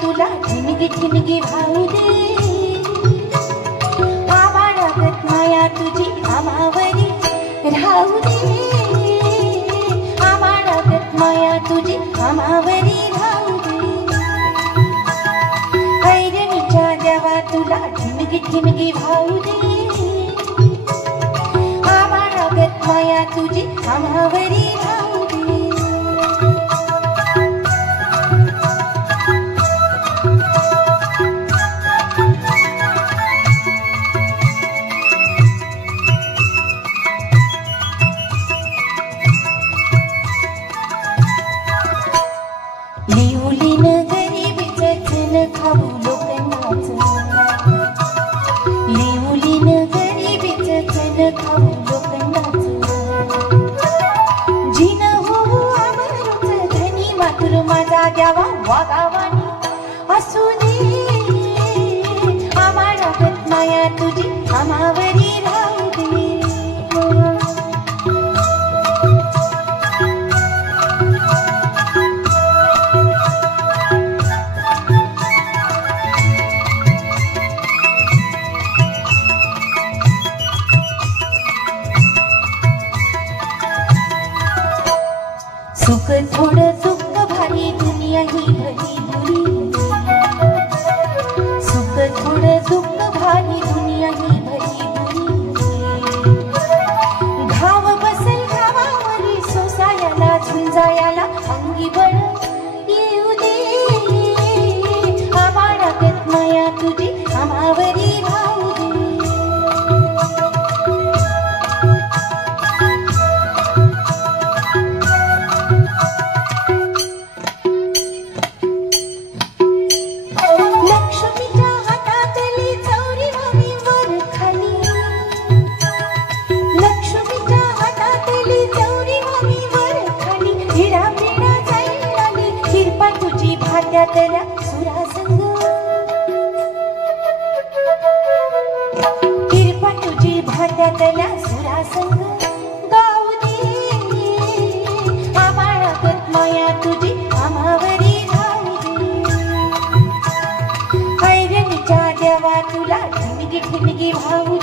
तुला ठिणगी ठिणगी भाऊ दे, आभाळागत माया तुझी आम्हावरी राहू दे, आभाळागत माया तुझी आम्हावरी राहू दे, ऐरणीच्या देवा तुला ठिणगी ठिणगी भाऊ दे, आभाळागत माया तुझी आम्हावरी राहू दे. लिहुलीन गरिबीचं चण खाऊ लोकांचं, लिहुलीन गरिबीचं चण खाऊ लोकांचं, जिन हो अमरूच धनी मातुर माझा द्यावा वागावानी असू दे, आभाळागत माया तुझी आम्हावरी राहू दे. सुख थोडं दुःख भारी दुनिया ही भली बुरी, सुख थोडं दुःख भारी दुनिया ही भली बुरी, घाव बसेल घावावरी सोसायाला झुंजायाला अंगी बळ येऊ दे, आभाळागत माया तुझी आम्हावरी राहू दे. भात्यातल्या सुरासंग, किरपा तुझी भात्यातल्या सुरासंग गाऊ दे, आभाळागत माया तुझी आम्हावरी राहू दे, ऐरणीच्या देवा तुला ठिणगी ठिणगी भाऊ